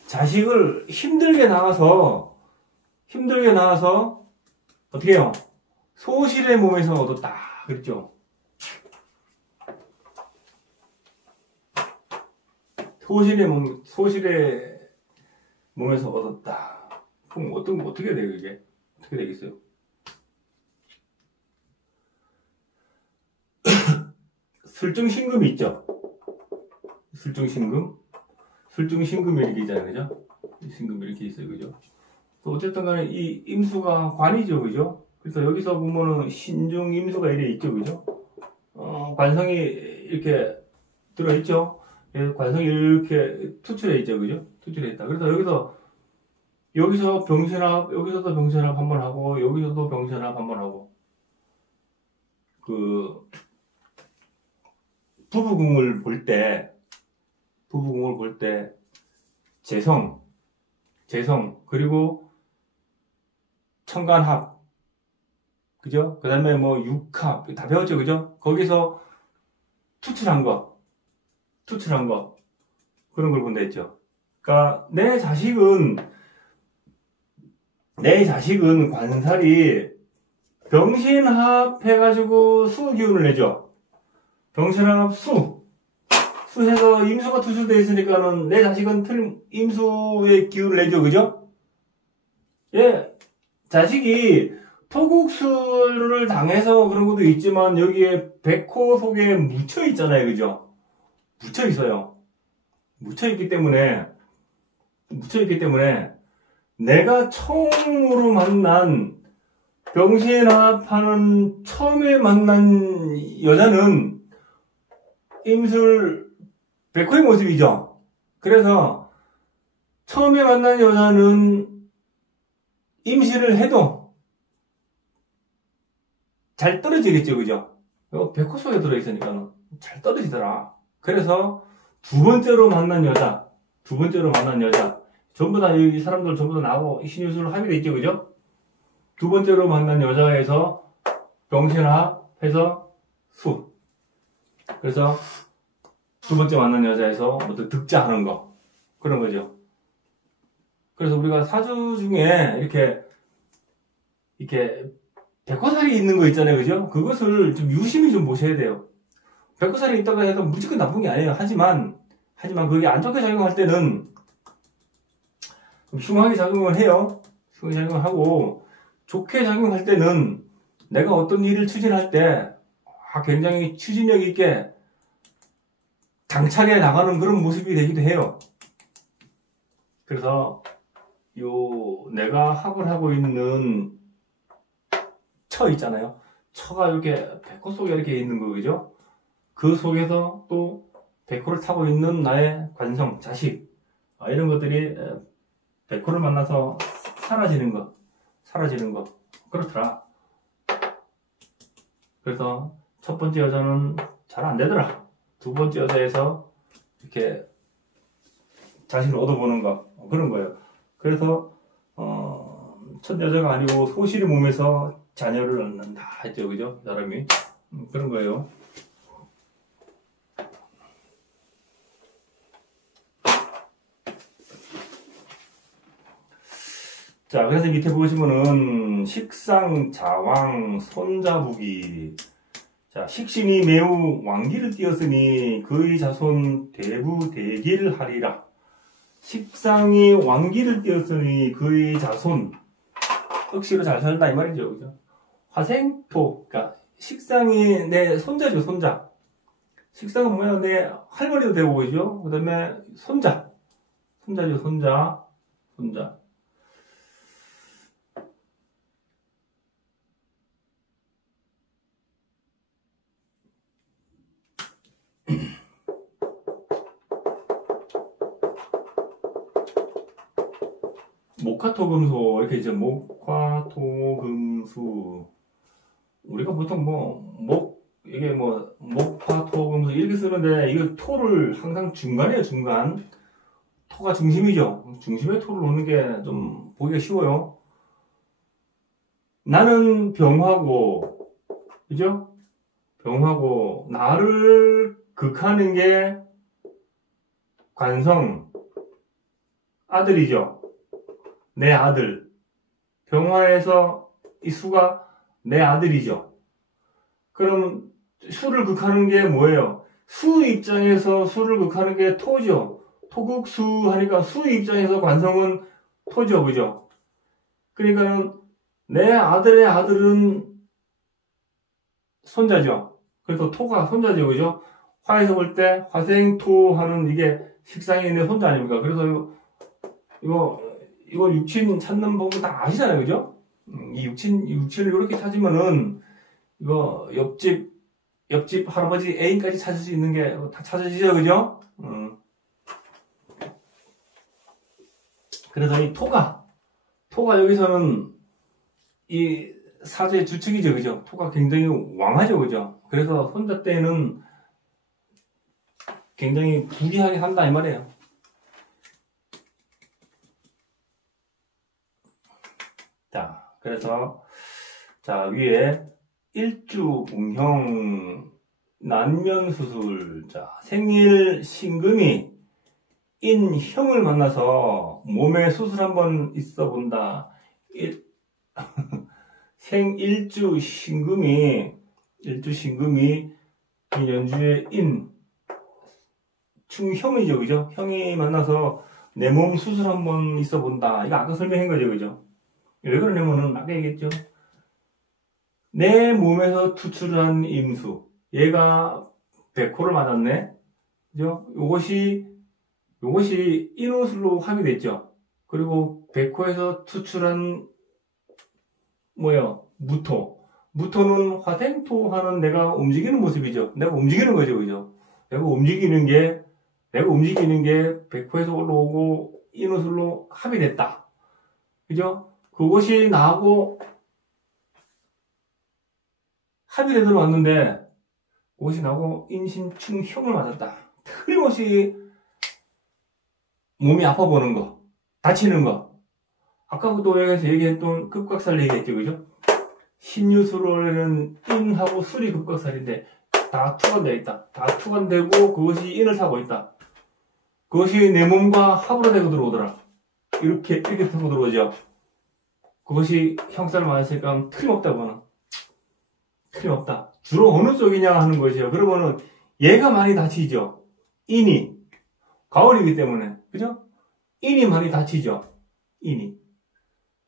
자식을 힘들게 낳아서 어떻게 해요? 소실의 몸에서 얻었다 그랬죠. 소실의 몸에서 얻었다. 그럼 어떻게 돼요, 이게? 어떻게 되겠어요? 술중신금이 있죠? 술중신금이 이렇게 있잖아요, 그죠? 신금이 이렇게 있어요, 그죠? 또 어쨌든 간에 이 임수가 관이죠, 그죠? 그래서 여기서 보면은 신중 임수가 이래 있죠, 그죠? 관성이 이렇게 들어있죠? 관성이 이렇게 투출해 있죠, 그죠? 투출해 있다. 그래서 여기서 병신합, 여기서도 병신합 한번 하고, 여기서도 병신합 한번 하고, 부부궁을 볼 때, 재성, 그리고 천간합, 그죠? 그 다음에 뭐 육합, 다 배웠죠, 그죠? 거기서 투출한 거, 그런 걸 본다 했죠. 그러니까 내 자식은 관살이 병신합 해가지고 수 기운을 내죠. 병신합 수해서 임수가 투출되어 있으니까는 내 자식은 임수의 기운을 내죠, 그죠? 예, 자식이 토국수를 당해서 그런 것도 있지만 여기에 백호 속에 묻혀 있잖아요, 그죠? 묻혀 있어요. 묻혀 있기 때문에 내가 처음으로 만난 병신합하는 처음에 만난 여자는 임술 백호의 모습이죠. 그래서 처음에 만난 여자는 임시를 해도 잘 떨어지겠죠, 그죠? 백호 속에 들어있으니까 잘 떨어지더라. 그래서 두 번째로 만난 여자, 전부 다 이 사람들 전부 다 나하고 신유술로 합의돼 있죠, 그죠? 두 번째로 만난 여자에서 병신합해서 수. 그래서 두 번째 만난 여자에서 어떤 득자하는 거. 그런 거죠. 그래서 우리가 사주 중에 이렇게 백호살이 있는 거 있잖아요, 그죠? 그것을 좀 유심히 좀 보셔야 돼요. 백호살이 있다고 해서 무조건 나쁜 게 아니에요. 하지만 그게 안 좋게 작용할 때는 흉하게 작용을 해요. 흉하게 작용을 하고, 좋게 작용할 때는 내가 어떤 일을 추진할 때 굉장히 추진력 있게 당차게 나가는 그런 모습이 되기도 해요. 그래서 내가 합을 하고 있는 처 있잖아요. 처가 이렇게 백호 속에 이렇게 있는 거, 그죠? 그 속에서 또 백호를 타고 있는 나의 관성, 자식, 이런 것들이 백호를 만나서 사라지는 거. 그렇더라. 그래서 첫 번째 여자는 잘 안 되더라. 두 번째 여자에서 이렇게 자식을 얻어보는 거. 그런 거예요. 그래서, 첫 여자가 아니고 소실의 몸에서 자녀를 얻는다 했죠, 그죠? 사람이. 그런 거예요. 자, 그래서 밑에 보시면은 식상, 자왕, 손자부기. 자, 식신이 매우 왕기를 띄었으니 그의 자손 대부 대기를 하리라. 식상이 왕기를 띄었으니 그의 자손 억시로 잘 살다 이 말이죠, 그죠? 화생토, 그러니까 식상이 내 손자죠, 손자. 식상은 뭐야? 내 할머니도 되고, 그죠? 그 다음에 손자죠, 손자. 목화토금수 이렇게 이제 목화토금수 우리가 보통 이게 목화토금수 이렇게 쓰는데 이거 토를 항상 중간이에요. 중간 토가 중심이죠. 중심에 토를 놓는 게 좀 보기가 쉬워요. 나는 병하고, 그죠? 병하고 나를 극하는 게 관성 아들이죠. 내 아들. 병화에서 이 수가 내 아들이죠. 그럼 수를 극하는 게 뭐예요? 수 입장에서 수를 극하는 게 토죠. 토극수 하니까 수 입장에서 관성은 토죠. 그죠? 그러니까는 내 아들의 아들은 손자죠. 그래서 토가 손자죠. 그죠? 화에서 볼 때 화생토 하는 이게 식상에 있는 손자 아닙니까? 그래서 이거 육친 찾는 법은 다 아시잖아요, 그죠? 이 육친을 이렇게 찾으면은, 이거, 옆집 할아버지 애인까지 찾을 수 있는 게 다 찾아지죠, 그죠? 그래서 이 토가 여기서는 이 사주의 주축이죠, 그죠? 토가 굉장히 왕하죠, 그죠? 그래서 손자 때는 굉장히 부귀하게 산다, 이 말이에요. 자, 그래서, 자, 위에 일주 공형 난면 수술. 자, 생일 신금이 인형을 만나서 몸에 수술 한번 있어 본다. 생일주 신금이 연주의 충형이죠, 그죠? 형이 만나서 내 몸 수술 한번 있어 본다. 이거 아까 설명한 거죠, 그죠? 왜 그러냐면은 아까 얘기했죠. 내 몸에서 투출한 임수, 얘가 백호를 맞았네, 그죠? 요것이 인후술로 합의됐죠. 그리고 백호에서 투출한 무토는 화생토하는 내가 움직이는 모습이죠. 내가 움직이는 거죠, 그죠? 내가 움직이는 게 백호에서 올라오고 인후술로 합의됐다, 그죠? 그것이 나하고 합의를 들어왔는데, 그것이 나하고 인신충형을 맞았다. 틀림없이 몸이 아파 보는 거, 다치는 거. 아까 그 도약에서 얘기했던 급각살 얘기했죠, 그죠? 신유술에는 인하고 술이 급각살인데, 다 투관되어 있다. 다 투관되고, 그것이 인을 사고 있다. 그것이 내 몸과 합으로 되고 들어오더라. 이렇게 타고 들어오죠. 그것이 형살을 맞았으니까 틀림없다고 하나. 틀림없다. 주로 어느 쪽이냐 하는 것이요. 그러면은 얘가 많이 다치죠. 인이. 가을이기 때문에. 그죠? 인이 많이 다치죠. 인이.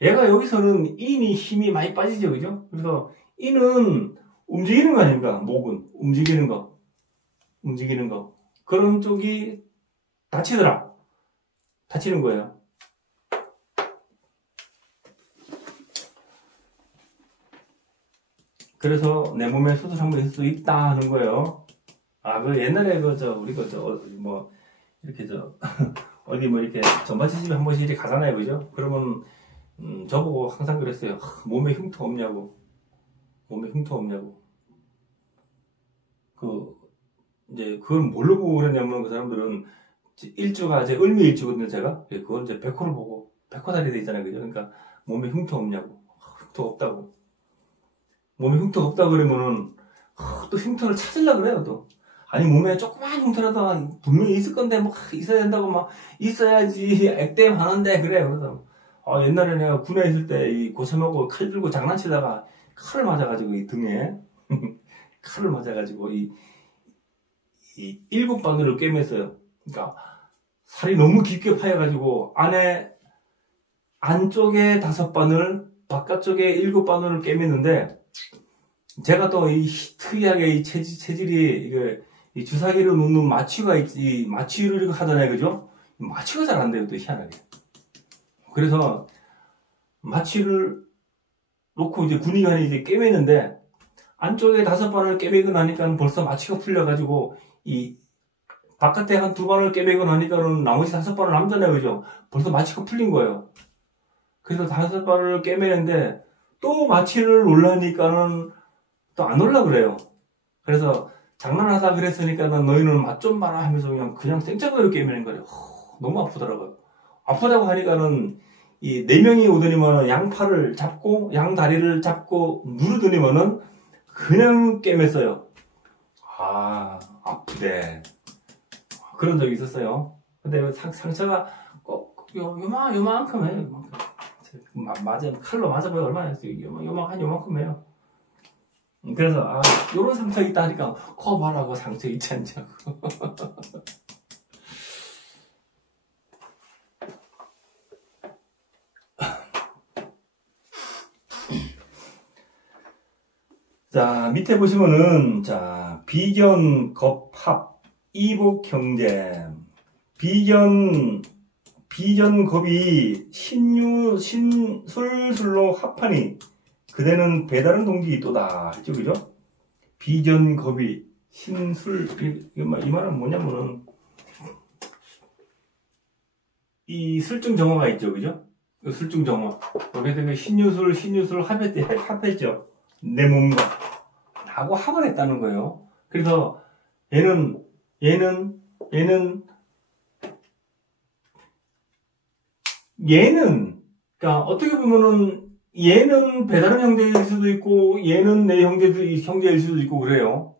얘가 여기서는 인이 힘이 많이 빠지죠. 그죠? 그래서 인은 움직이는 거 아닙니까? 목은. 움직이는 거. 그런 쪽이 다치더라. 다치는 거예요. 그래서 내 몸에 수술 한번 있을 수 있다 하는 거예요. 아, 그 옛날에 우리 이렇게 어디 이렇게 전반치집에 한 번씩 이렇게 가잖아요, 그죠? 그러면, 저보고 항상 그랬어요. 몸에 흉터 없냐고. 그걸 뭘로 보고 그랬냐면, 그 사람들은, 일주가 이제 을미일주거든요, 제가. 그걸 이제 백호를 보고, 백호살이 돼 있잖아요, 그죠? 그러니까, 몸에 흉터 없냐고. 흉터 없다고. 몸에 흉터 없다 그러면은, 또 흉터를 찾으려고 그래요, 또. 아니, 몸에 조그만 흉터라도 분명히 있을 건데, 있어야 된다고 있어야지, 액땜 하는데, 그래요. 그래서, 옛날에 내가 군에 있을 때, 이 고참하고 칼 들고 장난치다가, 칼을 맞아가지고, 이 등에, 칼을 맞아가지고, 이 7바늘을 꿰맸어요. 그러니까, 살이 너무 깊게 파여가지고, 안쪽에 5바늘, 바깥쪽에 7바늘을 꿰맸는데, 제가 또 이 특이하게 이 체질이 이 주사기로 놓는 마취가 있지, 마취를 이렇게 하잖아요, 그죠? 마취가 잘 안 돼요, 또 희한하게. 그래서 마취를 놓고 이제 군의관이 이제 꿰매는데 안쪽에 5바늘 꿰매고 나니까 벌써 마취가 풀려가지고 이 바깥에 한 2바늘 꿰매고 나니까는 나머지 5바늘 남잖아요, 그죠? 벌써 마취가 풀린 거예요. 그래서 5바늘 꿰매는데 또 마취를 놓으려니까는 또 안 올라 그래요. 그래서 장난하다 그랬으니까 너희는 맛 좀 봐라 하면서 그냥 생짜고로 꿰매는 거예요. 너무 아프더라고요. 아프다고 하니까는 이 4명이 오더니만은 양팔을 잡고 양다리를 잡고 누르더니만은 그냥 꿰맸어요. 아, 아프대. 그런 적이 있었어요. 근데 상처가 꼭 요만큼 해요. 칼로 맞아봐요. 얼마나 했어요? 요만큼 해요. 그래서, 요런 상처 있다 하니까, 커봐라고 상처 있지 않냐고. 자, 밑에 보시면은, 자, 비견, 겁합, 이복, 경쟁. 비견, 비전겁이 신술술로 합하니 그대는 배다른 동기 또다 했죠, 그죠? 비전겁이 신술, 이 말은 뭐냐면은 이 술중정화가 있죠, 그죠? 술중정화. 여기서 그 신유술 합했죠. 내 몸과 하고 합을 했다는 거예요. 그래서 얘는 그러니까 어떻게 보면은 얘는 배다른 형제일 수도 있고 얘는 내 형제일 수도 있고 그래요.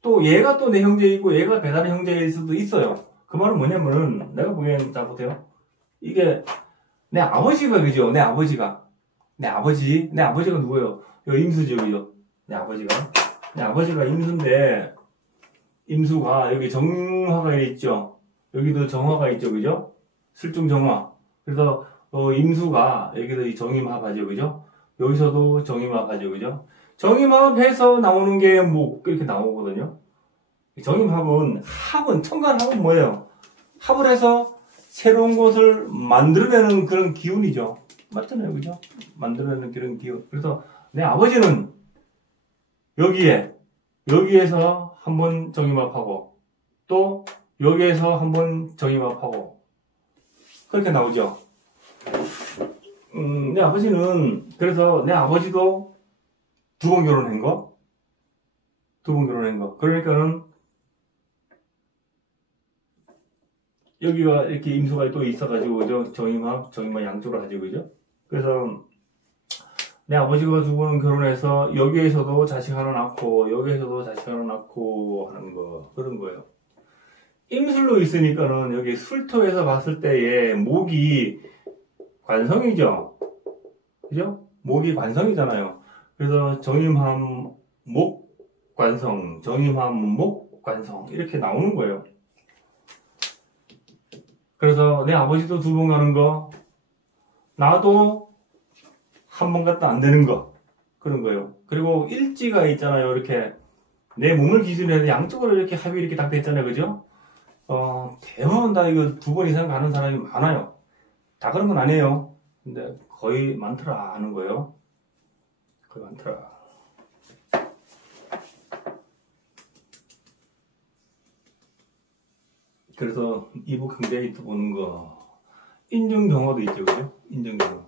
또 얘가 또 내 형제이고 얘가 배다른 형제일 수도 있어요. 그 말은 뭐냐면은 내가 보기엔 자 보세요. 이게 내 아버지가 그죠? 내 아버지가 누구예요? 여 임수죠, 그죠? 내 아버지가 임수인데 임수가 여기 정화가 있죠. 여기도 정화가 있죠, 그죠? 술중정화. 그래서 임수가 여기도 이 정임합하죠, 그죠? 여기서도 정임합하죠, 그죠? 정임합해서 나오는 게 목 이렇게 나오거든요. 정임합은 청간합은 뭐예요? 합을 해서 새로운 것을 만들어내는 그런 기운이죠. 맞잖아요, 그죠? 만들어내는 그런 기운. 그래서 내 아버지는 여기에서 한번 정임합하고 또 여기에서 한번 정임합하고 그렇게 나오죠. 내 아버지는 그래서 내 아버지도 두 번 결혼한 거. 그러니까는 여기가 이렇게 임수가 또 있어가지고 그죠? 정임합 양쪽으로 하죠, 그죠? 그래서 내 아버지가 두 번 결혼해서 여기에서도 자식 하나 낳고 여기에서도 자식 하나 낳고 하는 거 그런 거예요. 임술로 있으니까는 여기 술토에서 봤을 때의 목이 관성이죠. 그죠? 목이 관성이잖아요. 그래서 정임함 목 관성, 정임함 목 관성 이렇게 나오는 거예요. 그래서 내 아버지도 두 번 가는 거, 나도 한 번 갔다 안 되는 거 그런 거예요. 그리고 일지가 있잖아요. 이렇게 내 몸을 기준으로 해서 양쪽으로 이렇게 합이 이렇게 딱 됐잖아요, 그죠? 대부분 다 이거 두 번 이상 가는 사람이 많아요. 다 그런 건 아니에요. 근데 거의 많더라 하는 거예요. 거의 많더라. 그래서 이부 강좌에서 보는 거 인증경화도 있죠, 그죠? 인증경화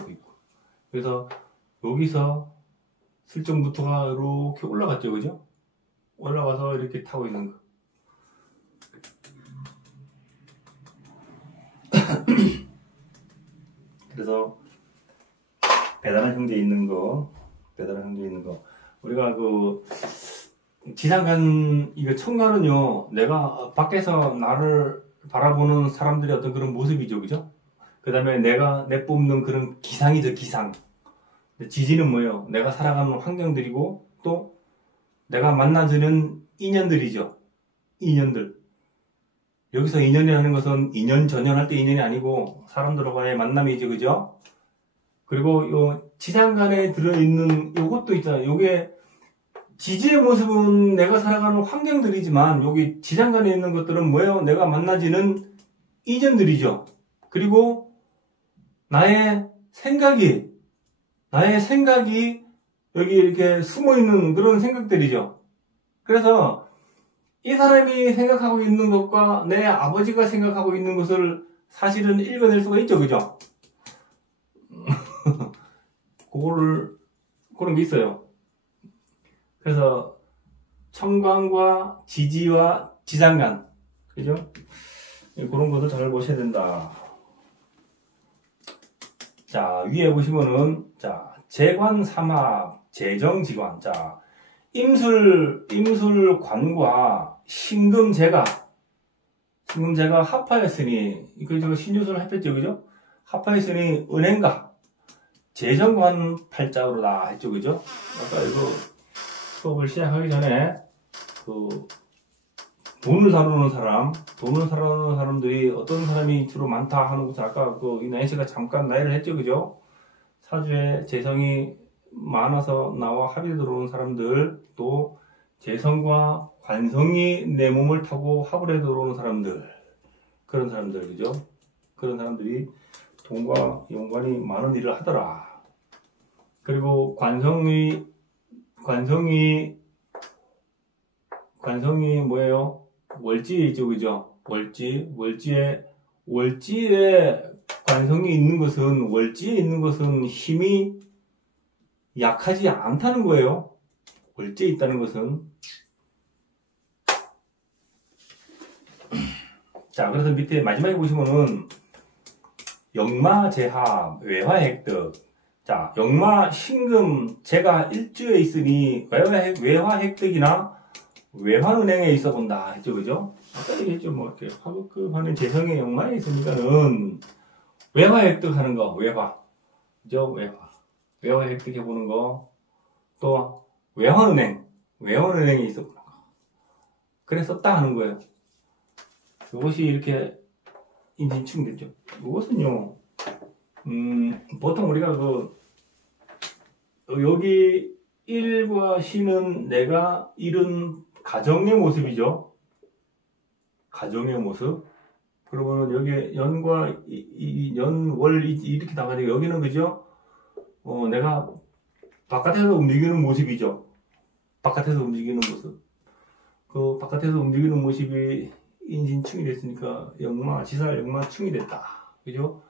여기 있고. 그래서 여기서 슬정부터가 이렇게 올라갔죠, 그죠? 올라가서 이렇게 타고 있는 거. 그래서 배달한 형제 있는 거 우리가 그 지상간 이거 청간은요 내가 밖에서 나를 바라보는 사람들의 어떤 그런 모습이죠, 그죠? 그 다음에 내가 내뿜는 그런 기상이죠, 기상. 지지는 뭐예요? 내가 살아가는 환경들이고 또 내가 만나주는 인연들이죠. 인연들. 여기서 인연이라는 것은 인연 전연할 때 인연이 아니고 사람들과의 만남이죠, 그죠? 그리고 요 지상간에 들어있는 요것도 있잖아요. 요게 지지의 모습은 내가 살아가는 환경들이지만 여기 지상간에 있는 것들은 뭐예요? 내가 만나지는 인연들이죠. 그리고 나의 생각이 여기 이렇게 숨어있는 그런 생각들이죠. 그래서 이 사람이 생각하고 있는 것과 내 아버지가 생각하고 있는 것을 사실은 읽어낼 수가 있죠, 그죠? 그런 게 있어요. 그래서 청간과 지지와 지상간, 그죠? 그런 것도 잘 보셔야 된다. 자, 위에 보시면은, 자, 재관 삼합, 재정지관. 자, 임술관과 신금재가 합하였으니, 그죠? 신유술 합했죠, 그죠? 합하였으니, 은행가, 재정관 팔자로다 했죠, 그죠? 아까 이거 수업을 시작하기 전에, 돈을 다루는 사람들이 어떤 사람이 주로 많다 하는 것을 아까 이나연 씨가 잠깐 나열을 했죠, 그죠? 사주에 재성이 많아서 나와 합이 들어오는 사람들, 또 재성과 관성이 내 몸을 타고 합을 해 들어오는 사람들, 그런 사람들, 그죠? 그런 사람들이 돈과 연관이 많은 일을 하더라. 그리고 관성이 뭐예요? 월지에 있죠, 그죠? 월지에 관성이 있는 것은, 월지에 있는 것은 힘이 약하지 않다는 거예요. 월지에 있다는 것은. 자, 그래서 밑에 마지막에 보시면은 역마제하 외화획득. 자, 역마 신금 제가 일주에 있으니 외화획득이나 외환은행에 있어 본다 했죠, 그죠? 아까 얘기했죠, 뭐 이렇게 화급하는 재성의 역마에 있으니까는 외화획득하는 거, 그죠? 외화획득해 보는 거, 또 외환은행에 있어 보는 거. 그래 썼다 하는 거예요. 이것이 이렇게 인진충됐죠. 이것은요, 보통 우리가 여기 1과 시는 내가 이룬 가정의 모습이죠. 가정의 모습. 그러면 여기 연과 월 이렇게 나가지고 여기는 그죠? 내가 바깥에서 움직이는 모습이죠. 바깥에서 움직이는 모습. 그 바깥에서 움직이는 모습이 인신충이 됐으니까 지살 역마충이 됐다. 그죠?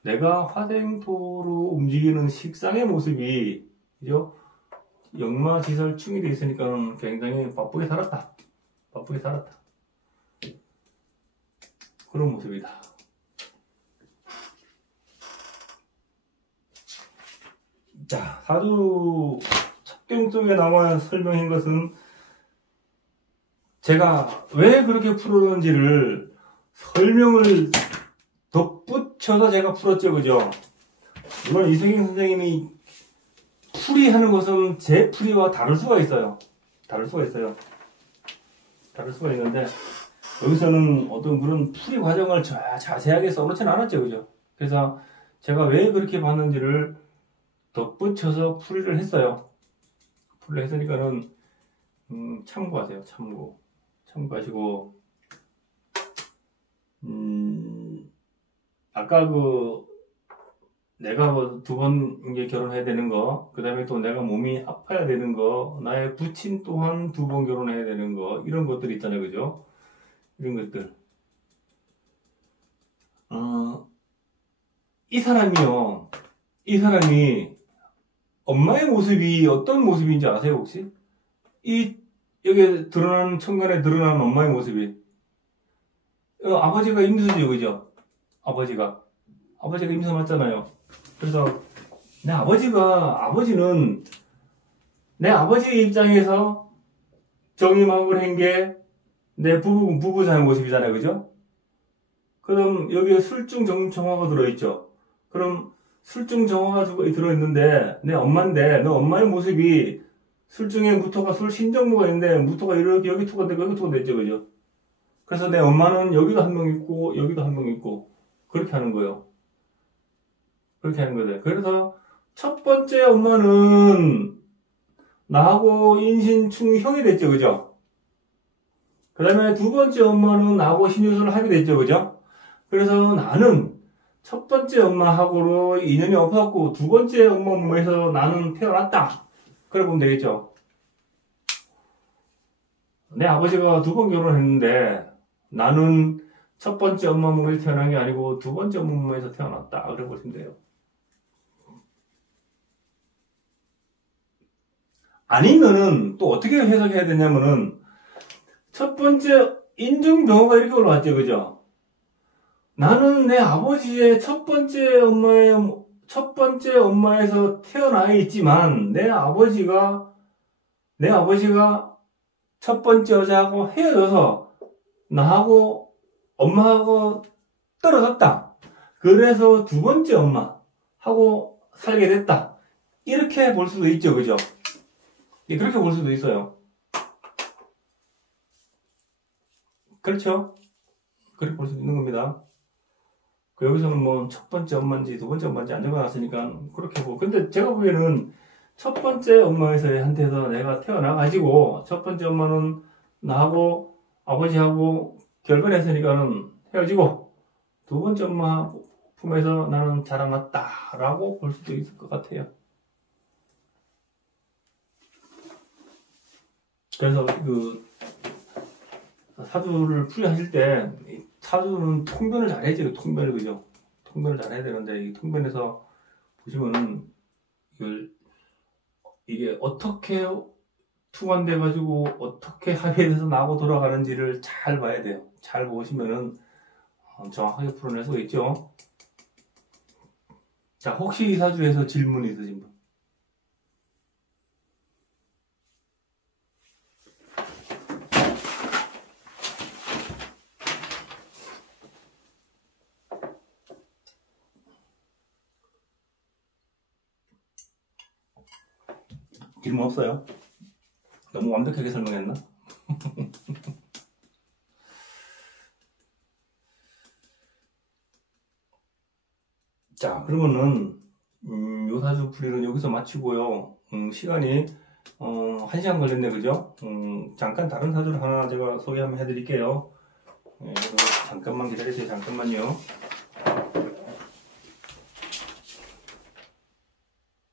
내가 화생토로 움직이는 식상의 모습이, 그죠? 역마지살충이 돼 있으니까 굉장히 바쁘게 살았다. 그런 모습이다. 자, 사주 첩경 속에 나와 설명한 것은 제가 왜 그렇게 풀었는지를 설명을 덧붙여서 제가 풀었죠, 그죠? 물론 이승경 선생님이 풀이하는 것은 제 풀이와 다를 수가 있어요. 다를 수가 있는데 여기서는 어떤 그런 풀이 과정을 자세하게 써놓지는 않았죠, 그죠? 그래서 제가 왜 그렇게 봤는지를 덧붙여서 풀이를 했어요. 풀이를 했으니까는 참고하세요. 참고하시고 아까 내가 2번 이제 결혼해야 되는 거, 그 다음에 또 내가 몸이 아파야 되는 거, 나의 부친 또한 2번 결혼해야 되는 거, 이런 것들 있잖아요, 그죠? 이런 것들. 이 사람이 엄마의 모습이 어떤 모습인지 아세요, 혹시? 여기 드러나는, 천간에 드러나는 엄마의 모습이. 아버지가 임수죠, 그죠? 아버지가 임수 맞잖아요. 그래서 아버지는 내 아버지의 입장에서 정임합을 한 게 내 부부자의 모습이잖아요, 그죠? 그럼 여기에 술중정청화가 들어있죠. 그럼 술중정화가 들어있는데 내 엄마인데 너 엄마의 모습이 술중에 무토가 술신정무가 있는데 무토가 이렇게 여기 토가 되고 여기 토가 됐죠, 그죠? 그래서 내 엄마는 여기도 한 명 있고 여기도 한 명 있고 그렇게 하는 거예요. 그래서 첫 번째 엄마는 나하고 인신충형이 됐죠, 그죠? 그 다음에 2번째 엄마는 나하고 신유술을 하게 됐죠, 그죠? 그래서 나는 첫 번째 엄마하고로 인연이 없었고 2번째 엄마 몸에서 나는 태어났다. 그래 보면 되겠죠? 내 아버지가 2번 결혼했는데 나는 첫 번째 엄마 몸에서 태어난 게 아니고 2번째 엄마 몸에서 태어났다. 그래 보시면 돼요. 아니면은 또 어떻게 해석해야 되냐면은 첫 번째 인중병호가 이렇게 올라왔죠, 그죠? 나는 내 아버지의 첫 번째 엄마에서 태어나 있지만 내 아버지가 첫 번째 여자하고 헤어져서 나하고 엄마하고 떨어졌다. 그래서 2번째 엄마하고 살게 됐다. 이렇게 볼 수도 있죠, 그죠? 그렇게 볼 수도 있어요. 그렇죠? 그렇게 볼 수도 있는 겁니다. 여기서는 뭐 첫 번째 엄마인지 2번째 엄마인지 안 적어놨으니까 그렇게 보고. 근데 제가 보기에는 첫 번째 엄마한테서 내가 태어나가지고 첫 번째 엄마는 나하고 아버지하고 결별했으니까는 헤어지고 두 번째 엄마 품에서 나는 자라났다 라고 볼 수도 있을 것 같아요. 그래서 그 사주를 풀이하실 때 사주는 통변을 잘 해야죠. 통변을, 그죠? 통변을 잘 해야 되는데 이 통변에서 보시면은 이게 어떻게 투관돼 가지고 어떻게 합의돼서 나하고 돌아가는지를 잘 봐야 돼요. 잘 보시면은 정확하게 풀어낼 수가 있죠. 자, 혹시 이 사주에서 질문이 있으신 분? 질문 없어요? 너무 완벽하게 설명했나? 자, 그러면은 요 사주 풀이는 여기서 마치고요. 시간이 1시간 걸렸네, 그죠? 잠깐 다른 사주를 하나 제가 소개 한번 해드릴게요. 잠깐만 기다리세요. 잠깐만요.